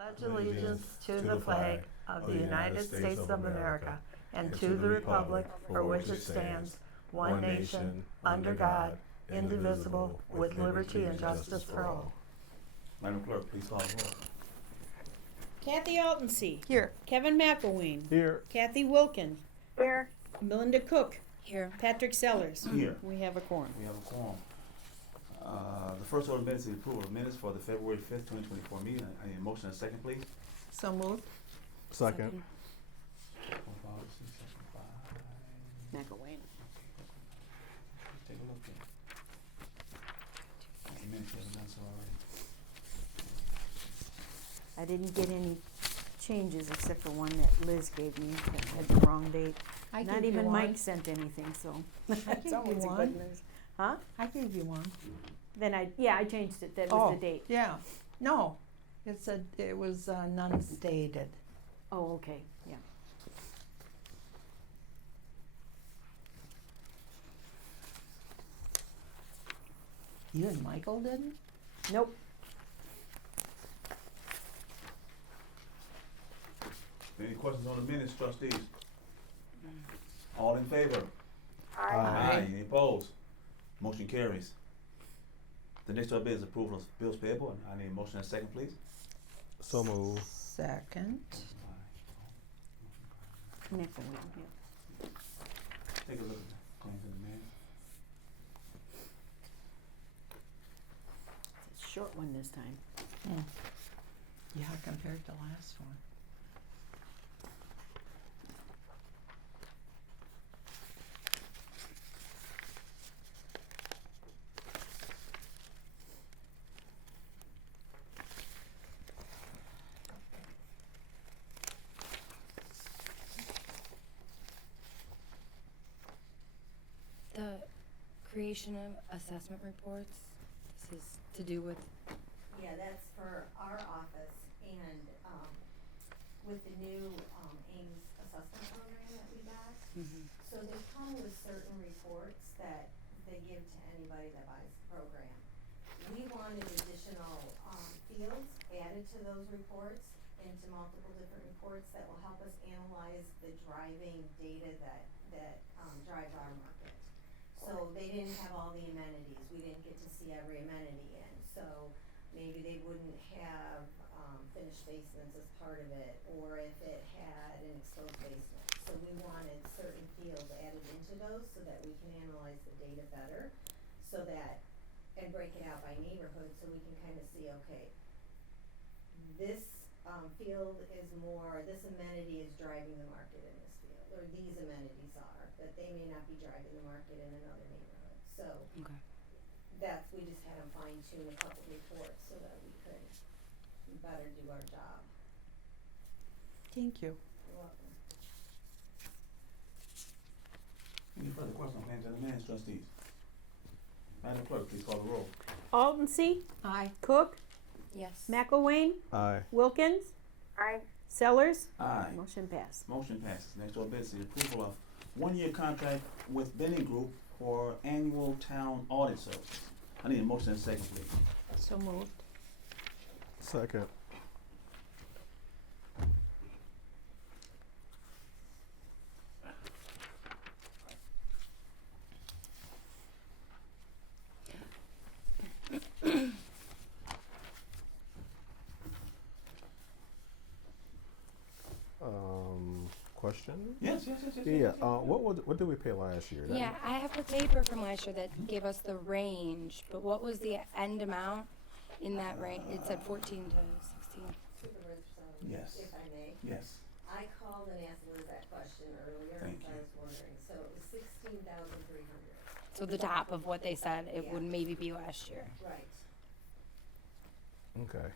pledge allegiance to the flag of the United States of America and to the republic for which it stands, one nation, under God, indivisible, with liberty and justice for all. Madam Clerk, please call the roll. Kathy Altensee. Here. Kevin McElwain. Here. Kathy Wilkin. Here. Melinda Cook. Here. Patrick Sellers. Here. We have a quorum. We have a quorum. The first order of minutes is approval of minutes for the February 5th, 2024 meeting. I need a motion and a second, please. So moved. Second. McElwain. Take a look there. The minutes haven't done so already. I didn't get any changes except for one that Liz gave me that had the wrong date. I Not gave you even one. Mike sent anything, so I that's gave you always a one. good news. Huh? I gave you one. Then I changed it. That was the date. Yeah. No, it said it was none stated. Oh, okay, yeah. You and Michael didn't? Nope. Any questions on the minutes, trustees? All in favor? Aye. Any opposed? Motion carries. The next order of business is approval of bills payable. I need a motion and a second, please. So move. Second. McElwain, yeah. Take a look at the claims in the mail. It's a short one this time. Yeah, compared to last one. The creation of assessment reports, this is to do with, Yeah, that's for our office and, with the new, Ames assessment program that we got. So they come with certain reports that they give to anybody that buys the program. We wanted additional, fields added to those reports, into multiple different reports that will help us analyze the driving data that drives our market. So they didn't have all the amenities, we didn't get to see every amenity in, so maybe they wouldn't have, finished basements as part of it, or if it had an exposed basement. So we wanted certain fields added into those so that we can analyze the data better, so that, and break it out by neighborhood, so we can kind of see, okay, this, field is more, this amenity is driving the market in this field, or these amenities are, but they may not be driving the market in another neighborhood. So okay. that's, we just had them fine tune a couple reports so that we could better do our job. Thank you. You're welcome. Any further questions on claims in the minutes, trustees? Madam Clerk, please call the roll. Altensee. Aye. Cook. Yes. McElwain. Aye. Wilkins. Aye. Sellers. Aye. Motion passed. Motion passes. Next order of business is approval of one-year contract with Benning Group for annual town audit services. I need a motion and a second, please. So moved. Second. Question? Yes. Yeah. What did we pay last year? Yeah, I have the paper from last year that gave us the range, but what was the end amount in that range? It said 14 to 16. Supervisor Sullivan, Yes. if I may. Yes. I called and asked Liz that question earlier, Thank because I you. was wondering, so it was 16,300. So the top of what they said it Yeah. would maybe be last year. Right. Okay.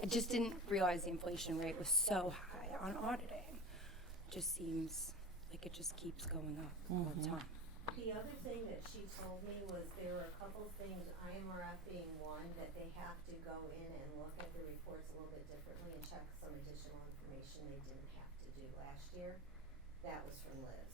I just didn't realize the inflation rate was so high on auditing. Just seems like it just keeps going up all the time. The other thing that she told me was there were a couple things, IMRF being one, that they have to go in and look at the reports a little bit differently and check some additional information they didn't have to do last year. That was from Liz.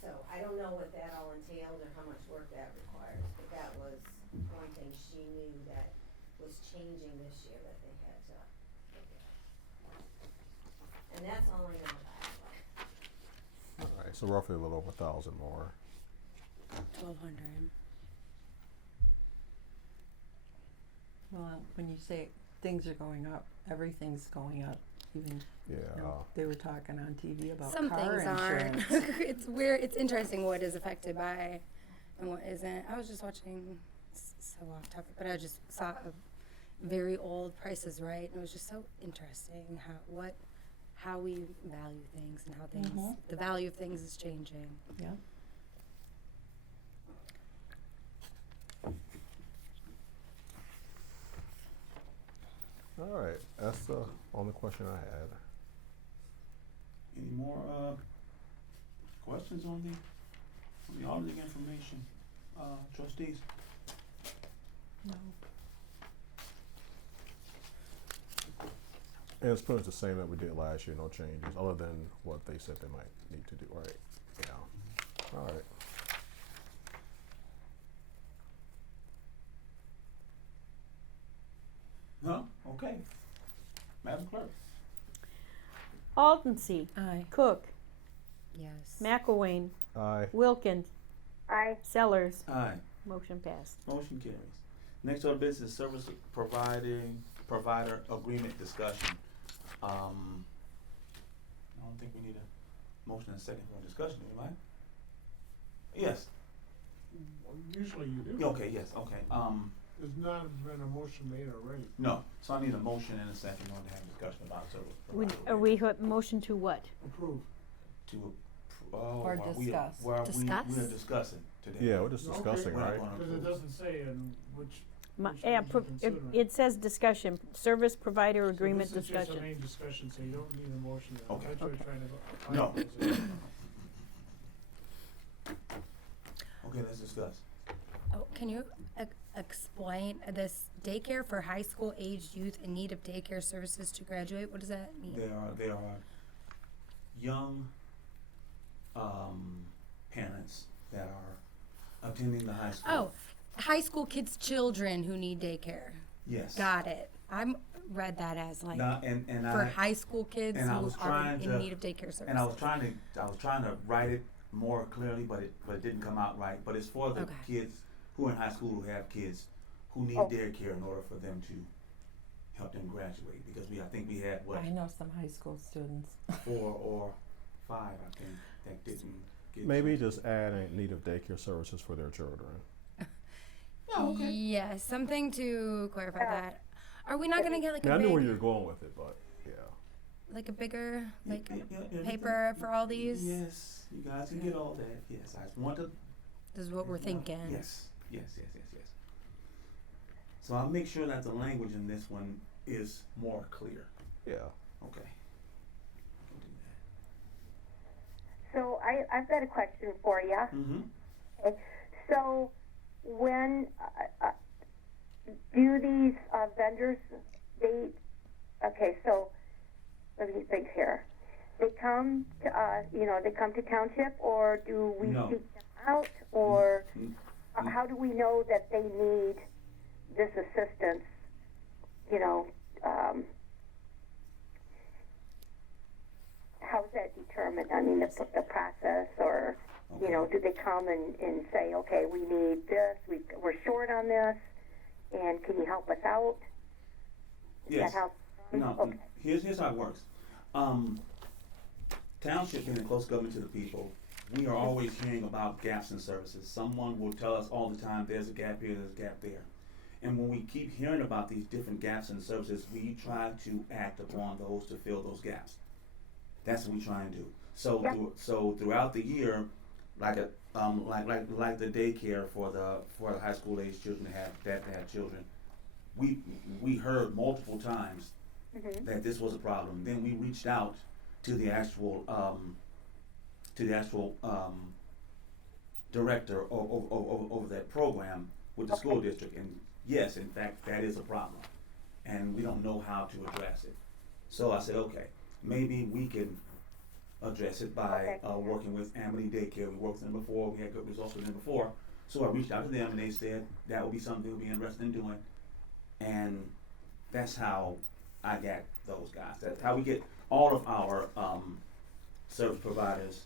So I don't know what that all entailed or how much work that requires, but that was one thing she knew that was changing this year that they had to and that's only on the All right, so roughly a little over 1,000 more. 1,200. Well, when you say things are going up, everything's going up. Even, Yeah. you know, they were talking on TV about Some car things insurance. aren't. It's weird. It's interesting what is affected by and what isn't. I was just watching, so off topic, but I just saw a very old Price is Right, and it was just so interesting how we value things and how things, the value of things is changing. Yeah. All right, that's the only question I had. Any more questions on the auditing information, trustees? No. And it's pretty much the same that we did last year, no changes, other than what they said they might need to do, right? Yeah. All right. No? Okay. Madam Clerk? Aldency, Aye. Cook, Yes. McElwain, Aye. Wilkins, Aye. Sellers. Aye. Motion passed. Motion carries. Next order of business is service provider agreement discussion. I don't think we need a motion and a second for a discussion, do you mind? Yes, Well, usually you do. okay, yes, okay, There's not been a motion made already. no, so I need a motion and a second on to have a discussion about service provider. Are we, motion to what? Approve. To, Or are discuss. we are Discuss? discussing today. Yeah, we're just Okay. discussing, We're not right? gonna Because it approve. doesn't say in which. My, Which yeah, ones you're considering. it says discussion, service provider agreement So this is just a discussion. main discussion, so you don't need a motion. I Okay. bet you're Okay. trying to. No. finalize it. Okay, let's discuss. Oh, can you explain this daycare for high school aged youth in need of daycare services to graduate? What does that mean? There are young parents that are attending the high school. Oh, high school kids' children who need daycare. Yes. Got it. I'm read that as like Now, and for I high school kids and I who was are trying in to- need of daycare services. and I was trying to write it more clearly, but it didn't come out right. But it's for the Okay. kids who are in high school who have kids who need daycare in order for them to help them graduate. Because I think we had I know some high school students. 4 or 5, I think, that didn't get. Maybe just add in need of daycare services for their children. Oh, okay. Yes, something to clarify that. Are we not gonna get like I mean, I a knew where big, you were going with it, but yeah. like a bigger like Yeah, paper for all these? Yes, you guys can get all that. Yes, I just want to. This is what we're thinking. Yes. So I'll make sure that the language in this one is more clear. Yeah. Okay. I can do So I've got a question for you. that. Mm-hmm. So when do these vendors, so let me think here. They come to us, they come to township, or do we No. seek them out, or Mm. how do we know that they need this assistance? How's that determined? I mean, the process, or Okay. do they come and say, okay, we need this, we're short on this, and can you help us out? Is Yes. that how? No. Okay. Here's how it works. Township being close government to the people, we are always hearing about gaps in services. Someone will tell us all the time, there's a gap here, there's a gap there. And when we keep hearing about these different gaps in services, we try to act upon those to fill those gaps. That's what we try and do. So, Yep. so throughout the year, like the daycare for the high school age children that have children, we heard multiple times Mhm. that this was a problem. Then we reached out to the actual director over that program with the school district, and yes, in fact, that is a problem, and we don't know how to address it. So I said, okay, maybe we can address it by working with Amity Daycare. We worked with them before. We had good results with them before. So I reached out to them, and they said that would be something we'd be interested in doing, and that's how I got those guys. That's how we get all of our service providers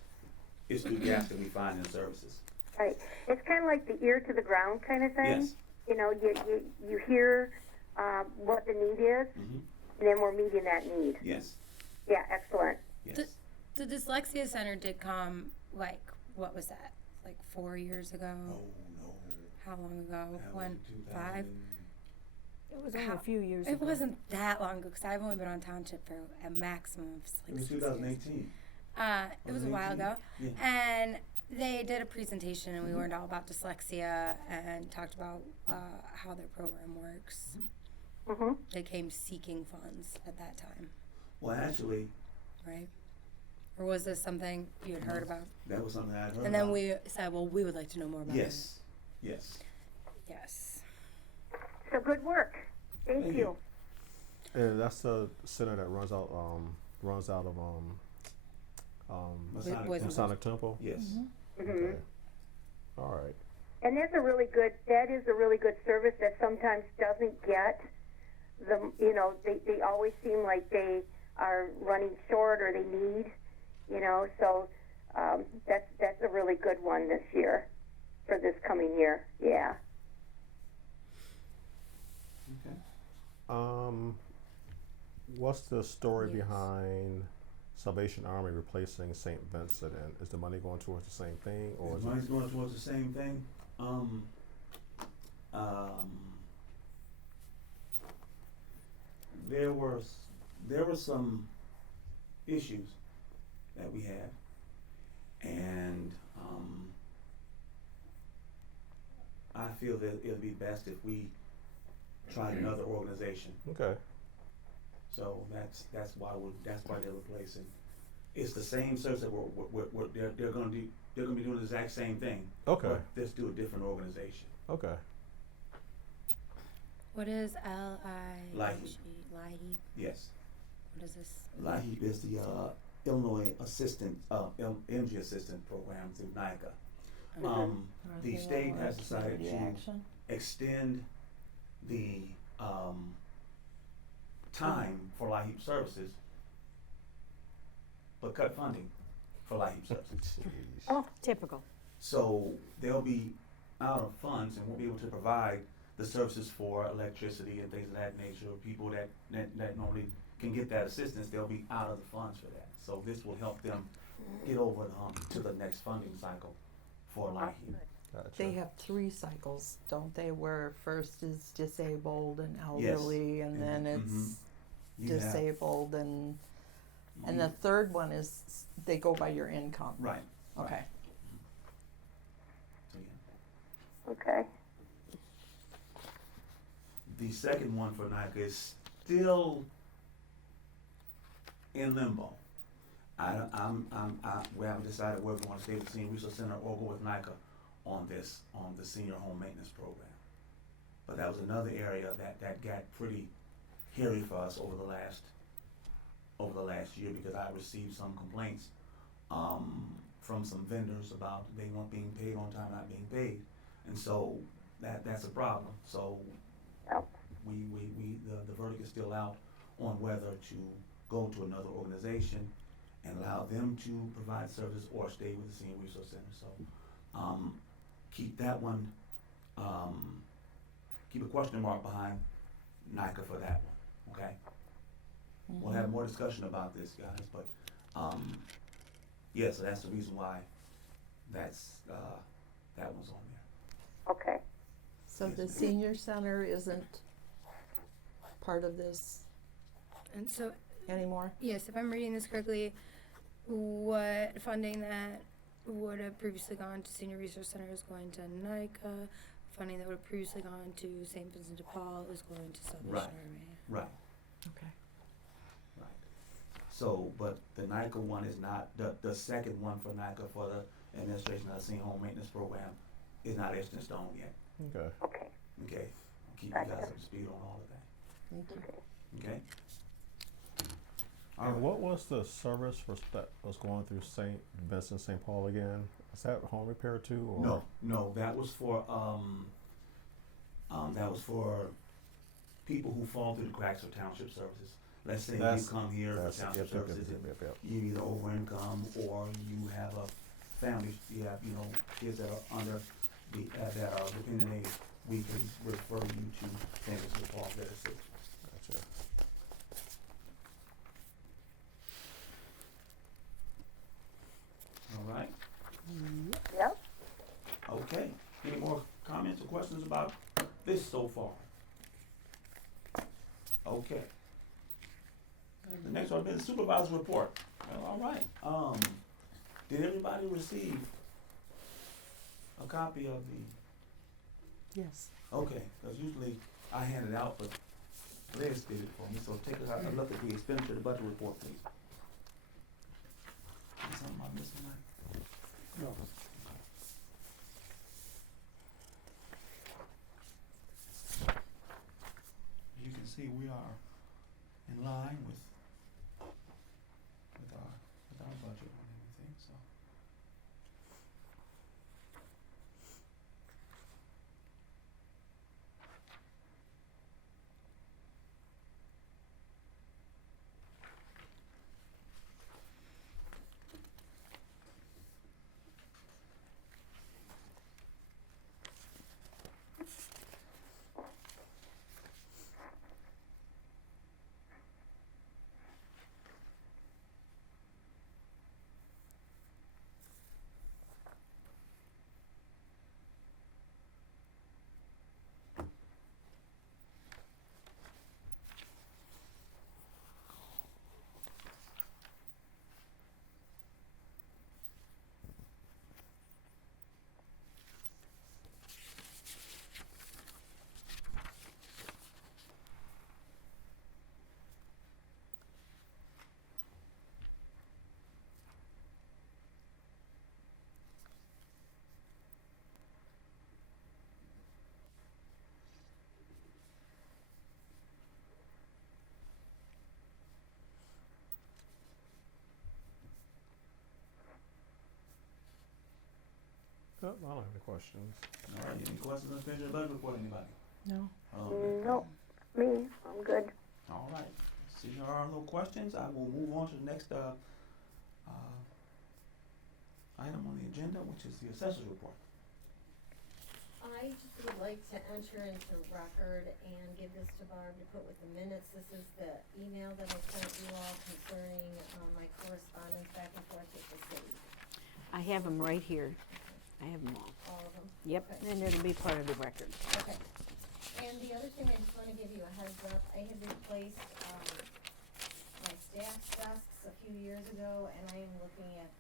is through gaps that we find in services. Right. It's kind of like the ear to the ground kind of thing. Yes. You know, you hear what the need is, Mm-hmm. and then we're meeting that need. Yes. Yeah, excellent. Yes. The Dyslexia Center did come, like, what was that? Like 4 years ago? No. How long ago? That was When? in 2000. 5? It was only a few years It ago. wasn't that long ago, because I've only been on township for a maximum of It like was 6 years. 2018. It was a while ago. Yeah. And they did a presentation, and we learned all about dyslexia and talked about how their program works. Mm-hmm. They came seeking funds at that time, Well, actually, right? Or was this something you had heard about? that was something I had heard And then about. we said, well, we would like to know more about Yes. Yes. it. Yes. So good work. Thank Thank you. you. And that's the center that runs out of Masonic Boys and Temple. Masonic Temple. Yes. Mm-hmm. Okay. All right. And that is a really good service that sometimes doesn't get the, you know, they always seem like they are running short or they need, you know, so that's a really good one this year, for this coming year, yeah. Okay. What's the story Yes. behind Salvation Army replacing St. Vincent, and is the money going towards the same thing, or If is money's going towards the same thing. There were some issues that we had, and I feel that it'll be best if we tried another organization. okay? So that's why they're replacing. It's the same service that they're going to be doing the exact same thing. Okay. But let's do a different organization. Okay. What is LIHE? LIHE? Yes. What is this? LIHEAP is the Illinois Energy Assistant Program through NICA. The state has decided to extend the time for LIHEAP services, but cut funding for LIHEAP services. Oh, typical. So they'll be out of funds and won't be able to provide the services for electricity and things of that nature. People that normally can get that assistance, they'll be out of the funds for that. So this will help them get over the hump to the next funding cycle for LIHEAP. Gotcha. They have 3 cycles, don't they, where first is disabled and Yes. elderly, and then it's You have- disabled, and the third one is, they go by your income. Right. Okay. So, yeah. Okay. The second one for NICA is still in limbo. We haven't decided whether we want to stay with the Senior Resource Center or go with NICA on the senior home maintenance program. But that was another area that got pretty hairy for us over the last year, because I received some complaints from some vendors about they weren't being paid on time, not being paid, and so that's a problem. So Yep. the verdict is still out on whether to go to another organization and allow them to provide service or stay with the Senior Resource Center. So keep that one, keep a question mark behind NICA for that one, okay? We'll have more discussion about this, guys, but yeah, so that's the reason why that's that one's on there. Okay. So the senior center isn't part of this And so, anymore? yes, if I'm reading this correctly, what funding that would have previously gone to Senior Resource Center is going to NICA. Funding that would have previously gone to St. Vincent de Paul is going to Salvation Right. Army. Right. Okay. Right. So, but the NICA one is not, the second one for NICA for the administration of the senior home maintenance program is not etched in stone yet. Okay. Okay. Okay? I'll keep you guys up to speed on all of that. Thank you. Okay? All And right. what was the service for that was going through St. Vincent, St. Paul again? Is that home repair too, or? No, that was for people who fall through the cracks of township services. let's say you That's- come here for that's- township yep, yep, services, yep, yep, yep. you either over income or you have a family, you have, you know, kids that are under the, that are dependent age, we can refer you to families with Paul that assist. Gotcha. All right? Yep. Okay. Any more comments or questions about this so far? Okay. The next one is the supervisor's report. Well, all right. Did everybody receive a copy of the? Yes. Okay, because usually I hand it out, but Liz did it for me. So take a look at the expenditure, the budget report, please. Is something I'm missing, Mike? No. You can see we are in line with our budget and everything, so. I don't have any questions. All right, any questions on the expenditure budget report, anybody? No. No, me, I'm good. All right, see there are no questions, I will move on to the next, item on the agenda, which is the assessor's report. I just would like to enter into record and give this to Barb to put with the minutes. This is the email that I sent you all concerning, my correspondence back and forth with the city, I have them right here. I have them all. all of them. Yep, Okay. and it'll be part of the record. Okay. And the other thing, I just wanna give you a heads up, I had replaced, my staff desks a few years ago, and I am looking at,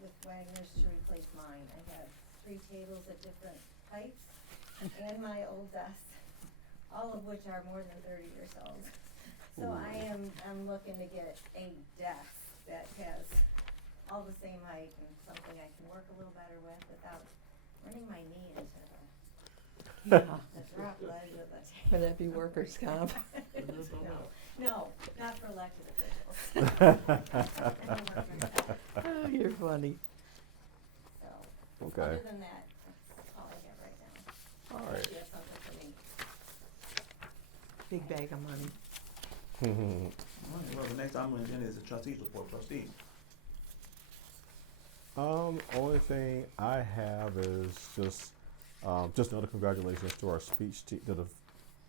with Wagner's to replace mine. I have 3 tables at different heights, and my old desk, all of which are more than 30 years old. So I'm looking to get a desk that has all the same height and something I can work a little better with without running my knee into the drop ledge of the table. Would that be workers' comp? No, not for elected officials. Oh, you're funny. So, Okay. other than that, that's all I have right now. All right. Unless you have something for me. Big bag of money. All right, well, the next item on the agenda is the trustees report, trustees. Only thing I have is just another congratulations to our speech team, to the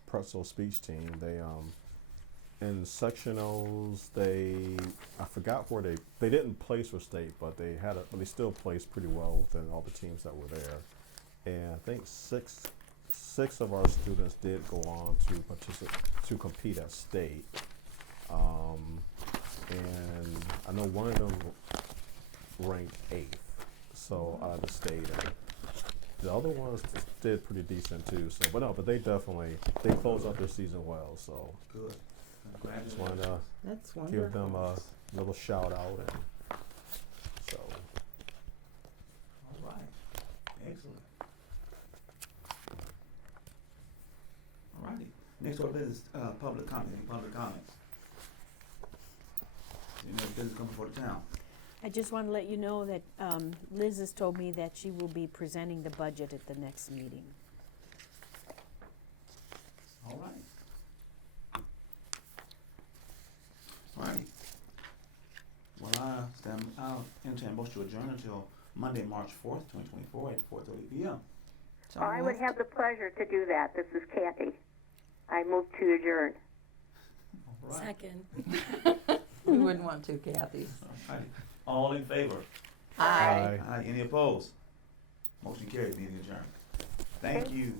pretzel speech team. They in sectionals, I forgot where they didn't place for state, but they still placed pretty well within all the teams that were there. And I think six of our students did go on to compete at state. And I know one of them ranked 8th, so out of the state. And the other ones did pretty decent too. So, but they closed out their season well. So, Good. I just wanted to That's give wonderful. them a little shout out. And so, All right, excellent. All righty, next order of business, public comment, any public comments? Any other business coming before the town? I just want to let you know that Liz has told me that she will be presenting the budget at the next meeting. All right. I'll entertain a motion to adjourn until Monday, March 4th, 2024 at 4:30 p.m. So I would moved. have the pleasure to do that. This is Kathy. I move to adjourn. All right. Second. We wouldn't want to, Kathy. All right. All in favor? Aye. Aye. Any opposed? Motion carried, meeting adjourned. Thank you.